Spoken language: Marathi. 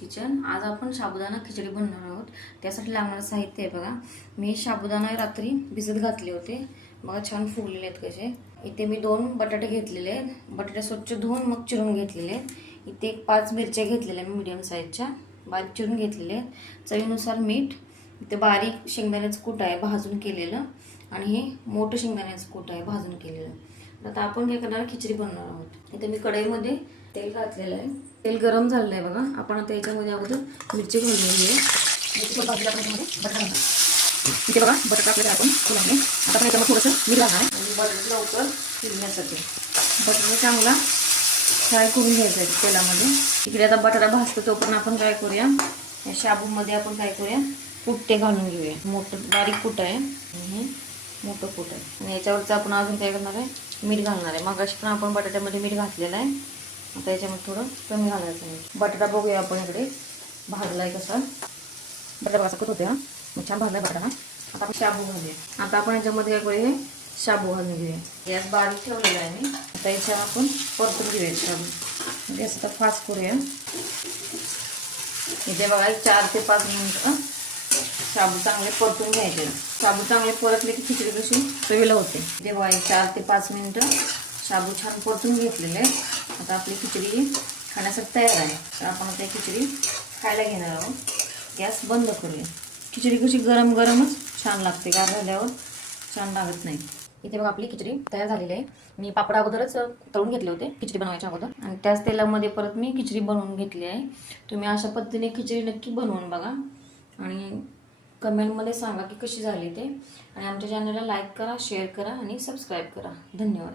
किचन। आज आपण साबुदाणा खिचडी बनवणार आहोत। त्यासाठी लागणारं साहित्य आहे बघा। मी साबुदाणा रात्री भिजत घातले होते, बघा छान फुगलेले आहेत कसे। इथे मी 2 बटाटे घेतलेले आहेत, बटाटे स्वच्छ धुवून मग चिरून घेतलेले आहेत। इथे 5 मिरच्या घेतलेल्या मी मीडियम साईजच्या, बारीक चिरून घेतलेले आहेत। चवीनुसार मीठ, इथे बारीक शेंगदाण्याचं कूट आहे भाजून केलेलं, आणि हे मोठं शेंगदाण्याचं कूट आहे भाजून केलेलं। आता आपण काय करणार, खिचडी बनवणार आहोत। इथे मी कढईमध्ये तेल घातलेलं आहे, तेल गरम झालेलं आहे बघा। आपण आता याच्यामध्ये अगोदर मिरची घालून घेऊया। मिरची भाजूला आपण बटाटा घालू। इथे बघा बटाटा आपल्याला आपण फुलावले। आता आपण याच्यामध्ये थोडंसं मीठ घालणार आहे, आणि बटाटा लवकर शिजण्यासाठी बटाटा चांगला फ्राय करून घ्यायचा आहे तेलामध्ये। इकडे आता बटाटा भाजतो तोपर्यंत आपण काय करूया, या शाबूमध्ये आपण काय करूया, कुट्टे घालून घेऊया। मोठं बारीक कुट आहे, हे मोठं कुट आहे, आणि याच्यावरचं आपण अजून काय करणार आहे, मीठ घालणार आहे। मगाशी पण आपण बटाट्यामध्ये मीठ घातलेलं आहे, आता याच्यामध्ये थोडं कमी घालायचं मीठ। बटाटा बघूया आपण इकडे भाजलाय कसा, बटाटा कसा कट होते हा, मग छान भाजलाय बटाटा। आता आपण शाबू घालूया। आता आपण याच्यामध्ये काय करूया, शाबू घालून घेऊया। गॅस बारीक ठेवलेला आहे मी, आता याच्यावर आपण परतून घेऊया शाबू। गॅस आता फास्ट करूया। इथे बघा 4 ते 5 मिनिटं शाबू चांगले परतून घ्यायचे। शाबू चांगले परतले की खिचडी कशी चवीला होते। इथे बघा 4 ते 5 मिनिटं शाबू छान परतून घेतलेले। आता आपली खिचडी खाण्यासाठी तयार आहे। तर आपण आता खिचडी खायला घेणार आहोत। गॅस बंद करूया। खिचडी कशी गरम गरमच छान लागते, गार झाल्यावर छान लागत नाही। इथे बघा आपली खिचडी तयार झालेली आहे। मी पापड अगोदरच तळून घेतले होते खिचडी बनवायच्या अगोदर, आणि त्याच तेलामध्ये परत मी खिचडी बनवून घेतली आहे। तुम्ही अशा पद्धतीने खिचडी नक्की बनवून बघा, आणि कमेंटमध्ये सांगा की कशी झाली ते। आणि आमच्या चॅनलला लाईक करा, शेअर करा आणि सबस्क्राईब करा। धन्यवाद।